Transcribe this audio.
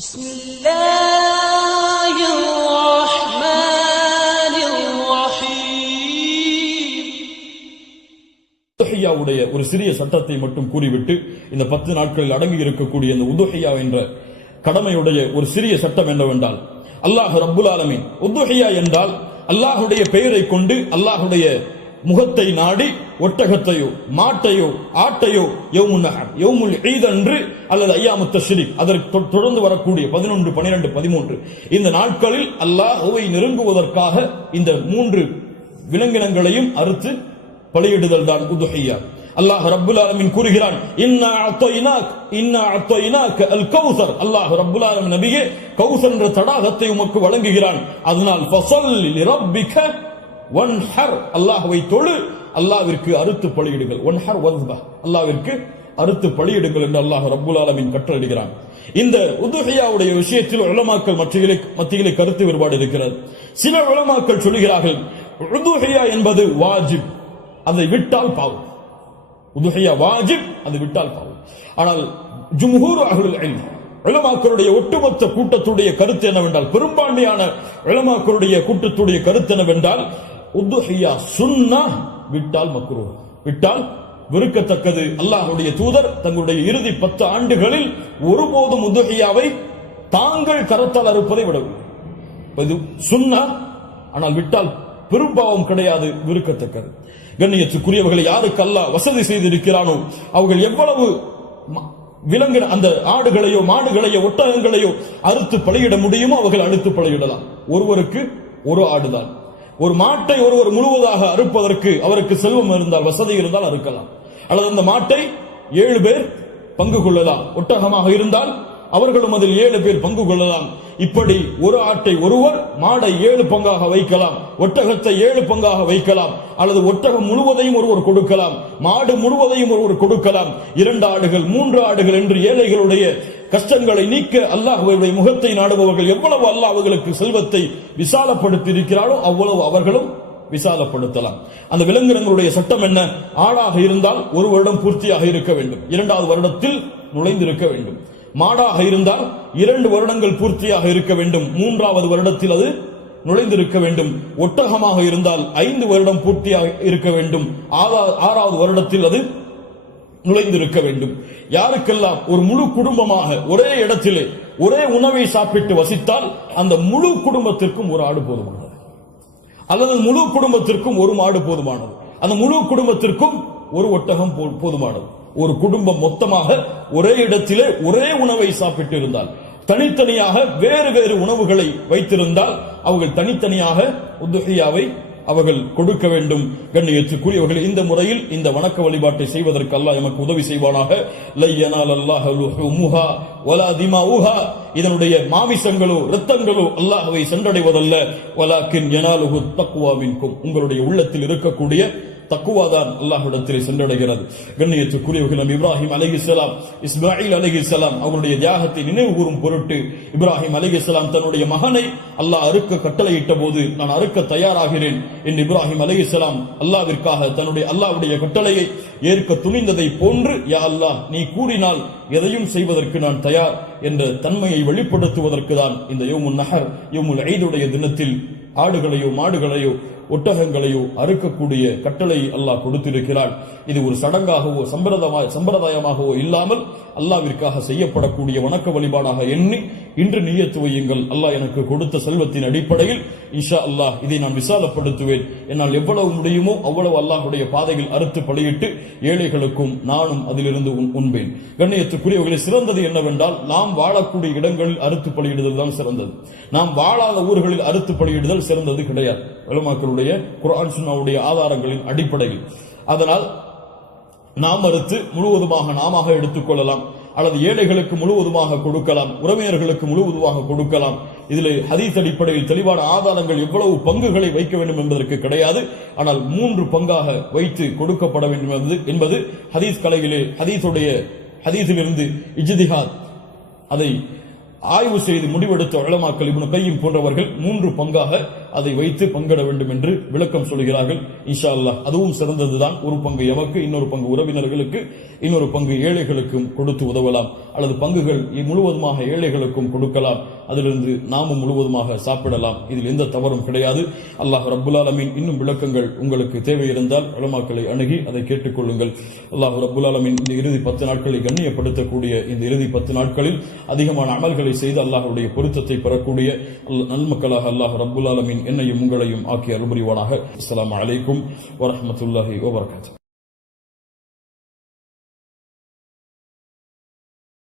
بسم الله الرحمن الرحيم உதுஹியாவுடைய ஒரு சிறிய சட்டத்தை மட்டும் கூறிவிட்டு இந்த பத்து நாட்களில் அடங்கி இருக்கக்கூடிய இந்த உதுஹியா என்ற கடமையுடைய ஒரு சிறிய சட்டம் என்னவென்றால் அல்லாஹ் ரப்புல் ஆலமீன் உதுஹியா என்றால் அல்லாஹுடைய பெயரை கொண்டு அல்லாஹுடைய முகத்தை நாடி ஒட்டகத்தையோ மாட்டையோ ஆட்டையோ யௌமுன் நஹர் ஈத் அன்று அல்லது ஐயாமுத்த தஷ்ரீக் அதற்கு தொ- தொடர்ந்து வரக்கூடிய பதினொன்று பனிரெண்டு பதிமூன்று இந்த நாட்களில் அல்லாஹுவை நெருங்குவதற்காக இந்த மூன்று விலங்கினங்களையும் அறுத்து பலியிடுதல் தான் உதுஹியா. அல்லாஹ் ரப்புல் ஆலமின் கூறுகிறான் இன்னா அத்தைனாக் இன்னா அத்தைனாக் அல் கௌசர். அல்லாஹ் ரப்புல் ஆலமின் நபியே கௌசர் என்ற தடாகத்தை உமக்கு வழங்குகிறான். அதனால் ஃபஸல்லி ஒன் ஹர் அல்லாஹுவை தொழு அல்லாவிற்கு அறுத்து பலியிடுங்கள். வன்ஹர் வஸ்பா அல்லாவிற்கு அறுத்து பலியிடுங்கள் என்று அல்லாஹ் ரப்புல் ஆலமின் கட்டளையிடுகிறான். இந்த உதுஹியாவுடைய விஷயத்தில் உலமாக்கள் மத்தியிலே மத்தியிலே கருத்து வேறுபாடு இருக்கிறது. சில உலமாக்கள் சொல்கிறார்கள் உதுஹியா என்பது வாஜிப் அதை விட்டால் பாவம். உதுஹியா வாஜிப் அது விட்டால் பாவம். ஆனால் ஜும்ஹூர் அஹ்லுல் இல்ம் ஒட்டுமொத்த கூட்டத்துடைய கருத்து என்னவென்றால் பெரும்பான்மையான உலமாக்களுடைய கூட்டத்துடைய கருத்து என்னவென்றால் உத்துஹியா சுன்னா விட்டால் மக்ரூ. விட்டால் வெறுக்கத்தக்கது. அல்லாஹுடைய தூதர் தங்களுடைய இறுதி பத்து ஆண்டுகளில் ஒருபோதும் உதுஹியாவை தாங்கள் கரத்தால் அறுப்பதை விடவில்லை. இது சுன்னா ஆனால் விட்டால் பெரும்பாவம் கிடையாது விருக்கத்தக்கது கண்ணியத்துக்குரியவர்களை யாருக்கு அல்லாஹ் வசதி செய்திருக்கிறானோ அவர்கள் எவ்வளவு ம- விலங்கின அந்த ஆடுகளையோ மாடுகளையோ ஒட்டகங்களையோ அறுத்து பலியிட முடியுமோ அவர்கள் அழுத்து பலியிடலாம். ஒருவருக்கு ஒரு ஆடுதான். ஒரு மாட்டை ஒருவர் முழுவதாக அறுப்பதற்கு அவருக்கு செல்வம் இருந்தால் வசதி இருந்தால் அறுக்கலாம். அல்லது அந்த மாட்டை ஏழு பேர் பங்கு கொள்ளலாம். ஒட்டகமாக இருந்தால் அவர்களும் அதில் ஏழு பேர் பங்கு கொள்ளலாம். இப்படி ஒரு ஆட்டை ஒருவர் மாடை ஏழு பங்காக வைக்கலாம். ஒட்டகத்தை ஏழு பங்காக வைக்கலாம். அல்லது ஒட்டகம் முழுவதையும் ஒருவர் கொடுக்கலாம். மாடு முழுவதையும் ஒருவர் கொடுக்கலாம். இரண்டு ஆடுகள் மூன்று ஆடுகள் என்று ஏழைகளுடைய கஷ்டங்களை நீக்க அல்லாஹுடைய முகத்தை நாடுபவர்கள் எவ்வளவு அல்லாஹ் அவர்களுக்கு செல்வத்தை விசாலப்படுத்தி இருக்கிறாரோ அவ்வளவு அவர்களும் விசாலப்படுத்தலாம். அந்த விலங்கினங்களுடைய சட்டம் என்ன? ஆடாக இருந்தால் ஒரு வருடம் பூர்த்தியாக இருக்க வேண்டும். இரண்டாவது வருடத்தில் நுழைந்திருக்க வேண்டும். மாடாக இருந்தால் இரண்டு வருடங்கள் பூர்த்தியாக இருக்க வேண்டும். மூன்றாவது வருடத்தில் அது நுழைந்திருக்க வேண்டும். ஒட்டகமாக இருந்தால் ஐந்து வருடம் பூர்த்தியாக இருக்க வேண்டும். ஆறா- ஆறாவது வருடத்தில் அது நுழைந்திருக்க வேண்டும். யாருக்கெல்லாம் ஒரு முழு குடும்பமாக ஒரே இடத்திலே ஒரே உணவை சாப்பிட்டு வசித்தால் அந்த முழு குடும்பத்திற்கும் ஒரு ஆடு போதுமானது. அல்லது முழு குடும்பத்திற்கும் ஒரு மாடு போதுமானது. அந்த முழு குடும்பத்திற்கும் ஒரு ஒட்டகம் போதுமானது. ஒரு குடும்பம் மொத்தமாக ஒரே இடத்திலே ஒரே உணவை சாப்பிட்டு இருந்தால் தனித்தனியாக வேறு வேறு உணவுகளை வைத்திருந்தால் அவர்கள் தனித்தனியாக உதுஹியாவை அவர்கள் கொடுக்க வேண்டும் கண்ணியத்துக்குரியவர்கள். இந்த முறையில் இந்த வணக்க வழிபாட்டை செய்வதற்கு அல்லாஹ் எமக்கு உதவி செய்வானாக. அல்லாஹ் இதனுடைய மாமிசங்களோ இரத்தங்களோ அல்லாஹவை சென்றடைவதல்ல. வலாக்கின் யனாலுஹு தக்வா உங்களுடைய உள்ளத்தில் இருக்கக்கூடிய தக்குவாதான் அல்லாஹ்விடத்தில் சென்றடைகிறது. கண்ணியத்துக்குரியவர்கள் நம் இப்ராஹிம் இஸ்லாம் இஸ்மாயில் அலைஹிஸ்ஸலாம் அவருடைய தியாகத்தை நினைவு கூறும் பொருட்டு இப்ராஹிம் அலைஹிஸ்ஸலாம் தன்னுடைய மகனை அல்லாஹ் அறுக்க கட்டளையிட்ட போது நான் அறுக்க தயாராகிறேன் என்று இப்ராஹிம் அலைஹிஸ்ஸலாம் அல்லாவிற்காக தன்னுடைய அல்லாவுடைய கட்டளையை ஏற்க துணிந்ததை போன்று யா அல்லாஹ் நீ கூறினால் எதையும் செய்வதற்கு நான் தயார் என்ற தன்மையை வெளிப்படுத்துவதற்கு தான் இந்த யோமுன் நகர் யோமுல் ஐதுடைய தினத்தில் ஆடுகளையோ மாடுகளையோ ஒட்டகங்களையோ அறுக்கக்கூடிய கட்டளை அல்லாஹ் கொடுத்திருக்கிறான். இது ஒரு சடங்காகவோ சம்பிரதாய சம்பிரதாயமாகவோ இல்லாமல் அல்லாவிற்காக செய்யப்படக்கூடிய வணக்க வழிபாடாக எண்ணி இன்று நியத்து வையுங்கள். அல்லாஹ் எனக்கு கொடுத்த செல்வத்தின் அடிப்படையில் இன்ஷா அல்லாஹ் இதை நான் விசாலப்படுத்துவேன். என்னால் எவ்வளவு முடியுமோ அவ்வளவு அல்லாஹுடைய பாதையில் அறுத்து பலியிட்டு ஏழைகளுக்கும் நானும் அதிலிருந்து உண்பேன். கண்ணியத்துக்குரியவர்களை சிறந்தது என்னவென்றால் நாம் வாழக்கூடிய இடங்களில் அறுத்து பலியிடுதல் தான் சிறந்தது. நாம் வாழாத ஊர்களில் அறுத்து பலியிடுதல் சிறந்தது கிடையாது. நம்முடைய குரான் சுன்னாவுடைய ஆதாரங்களின் அடிப்படையில். அதனால் நாம் மறுத்து முழுவதுமாக நாம எடுத்துக்கொள்ளலாம் அல்லது ஏழைகளுக்கு முழுவதுமாக கொடுக்கலாம். உறவினர்களுக்கு முழுவதுமாக கொடுக்கலாம். இதில் ஹதீஸ் அடிப்படையில் தெளிவான ஆதாரங்கள் எவ்வளவு பங்குகளை வைக்க வேண்டும் என்பதற்கு கிடையாது. ஆனால் மூன்று பங்காக வைத்து கொடுக்கப்பட வேண்டும் என்பது என்பது ஹதீஸ் கலையிலே ஹதீஸுடைய ஹதீஸிலிருந்து இஜ்திஹாத் அதை ஆய்வு செய்து முடிவெடுத்த உலமாக்கல் இப்னு கையும் போன்றவர்கள் மூன்று பங்காக அதை வைத்து பங்கிட வேண்டும் என்று விளக்கம் சொல்கிறார்கள். இன்ஷா அல்லா அதுவும் சிறந்ததுதான். ஒரு பங்கு எமக்கு இன்னொரு பங்கு உறவினர்களுக்கு இன்னொரு பங்கு ஏழைகளுக்கும் கொடுத்து உதவலாம். அல்லது பங்குகள் முழுவதுமாக ஏழைகளுக்கும் கொடுக்கலாம். அதிலிருந்து நாமும் முழுவதுமாக சாப்பிடலாம். இதில் எந்த தவறும் கிடையாது. அல்லாஹ் ரப்புல் இன்னும் விளக்கங்கள் உங்களுக்கு தேவை இருந்தால் உலமாக்களை அணுகி அதை கேட்டுக்கொள்ளுங்கள் அல்லாஹ் ரப்புல் இந்த இறுதி பத்து நாட்களை கண்ணியப்படுத்தக்கூடிய இந்த இறுதி பத்து நாட்களில் அதிகமான அமல்களை செய்து அல்லாஹருடைய பொருத்தத்தை பெறக்கூடிய நன்மக்களாக அல்லாஹ் ரபுல் அலமின் என்னையும் உங்களையும் ஆக்கி அருள்புரிவானாக. அஸ்லாம் அலைக்கும் வரமத்துல்லாஹி வபர்காத்து.